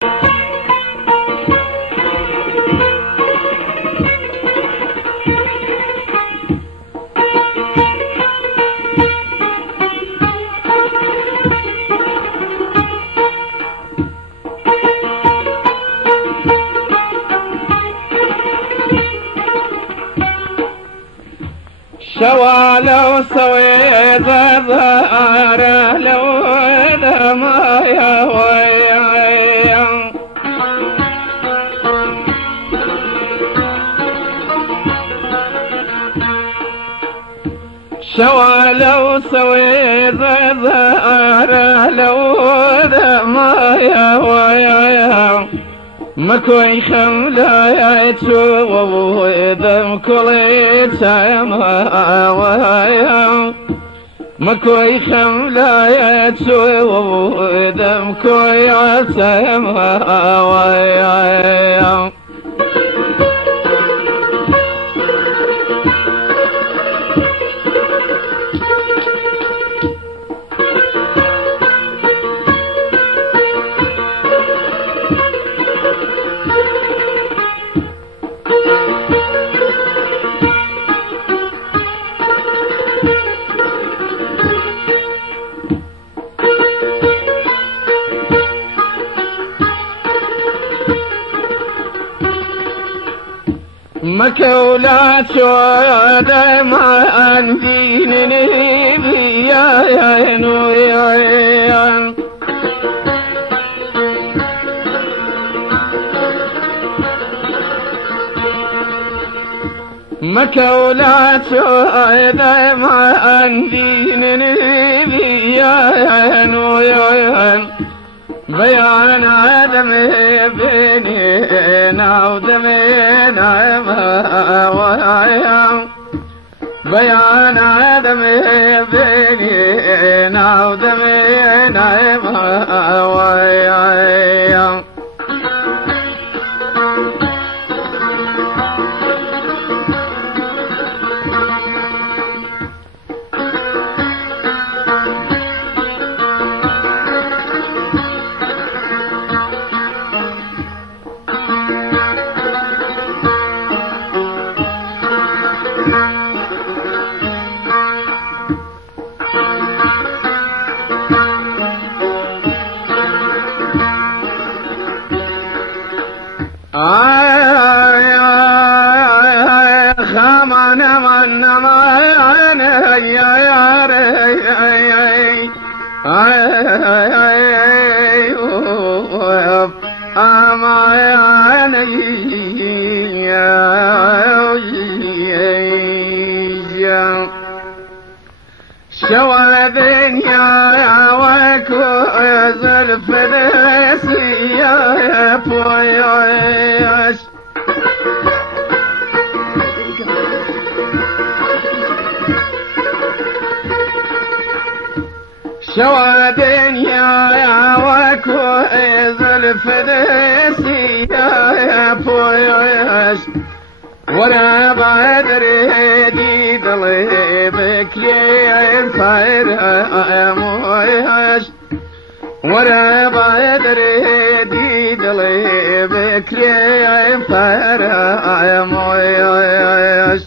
شوا لو سويت ظهر لو دما يا ويا شوا لو سويت ظهر لو دما يا ويا مكوي خملا يتشوف ذم كل سما ويا مكوي خملا يتشوف ذم كل سما ويا مكولات ودمع دينني بيا نويا مكولات ودمع دينني بيا نويا بيان عدم بيننا ودمنا ويا بيان عدم بيننا ودمنا ويا خمنا من من يا ري شوى الدنيا وكوز الفلس يا بويش شوى الدنيا وكوز الفلس يا بويش وانا بدري دي ضليبك ينفر مويش وانا بدري دي ضليبك ينفر مويش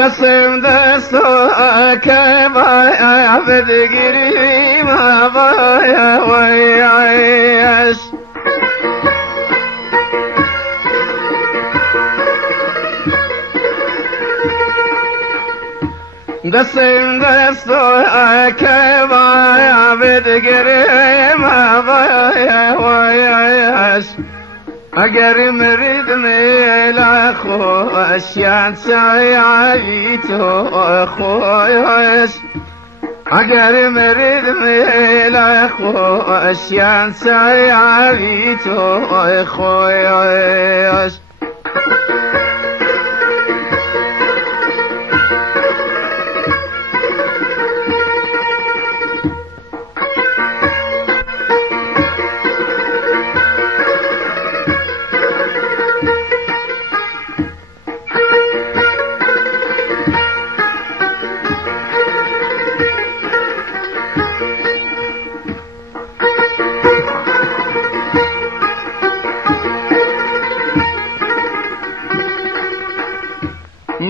قسم دستك بعبد قريب بايا ويعيش قسم دستك بعبد قريب بايا ويعيش اگر مرد میل خوش یان ساییتو خوش اگر مرد میل خوشیان سیاری تو خویش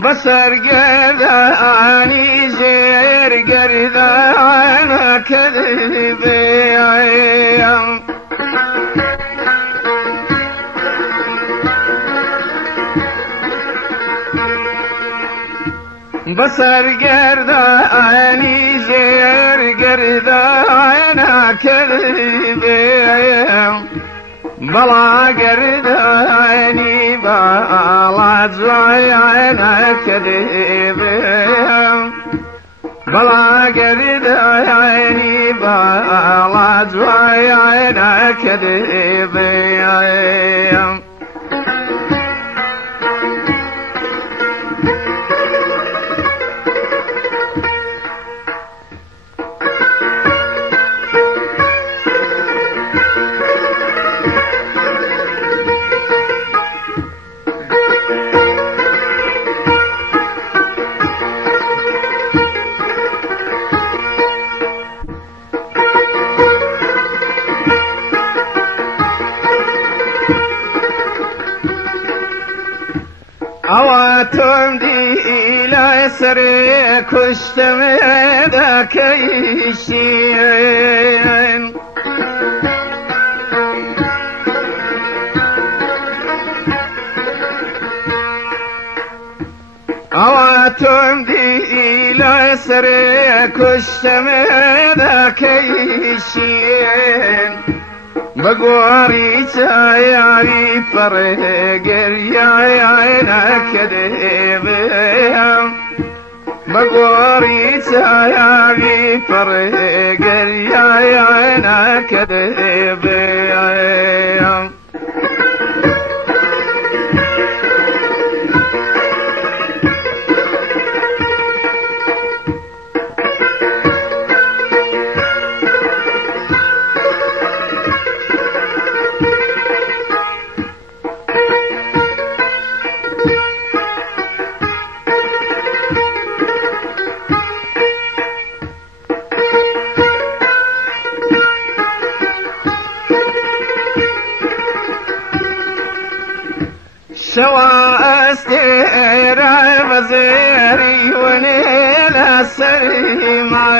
بسر گردانی زیر گردان کذبیم بسر گردانی زیر گردان کذبیم بلا گردانی بلا زعیان کذبیم بلا گردانی بلا زعیان کذبیم اواتم دی لسری کشتم دکیشین اواتم دی لسری کشتم دکیشین بگواری چایاری پر گریه نکدیم بگواری چایاری پر گریه نکدیم سوا استيرا وزيري ونيل سليما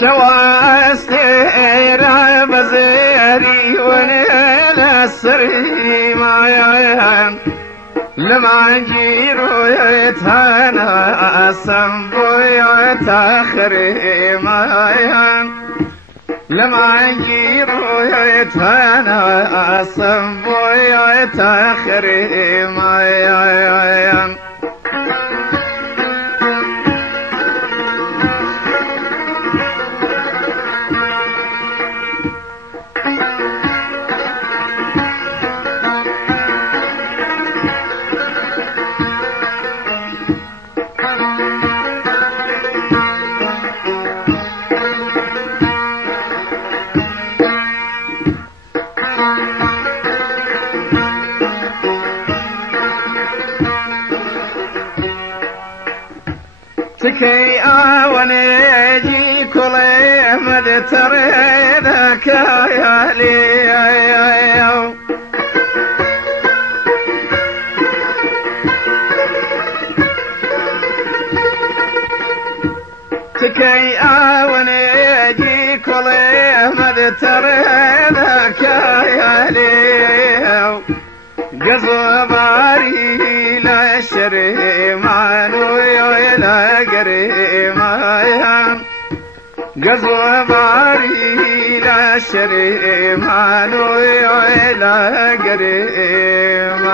سوا استيرا وزيري ونيل سليما لما جيرو يتانا سنبو يتاخريما لما جيرو يتانا سنبو يتاخريما تكي آونيجي كل مد تريدك يا لي تكي آونيجي كل مد تريدك يا لي قصباري لا شري مانو لا قري ما قصباري لا شريمان ولا قريم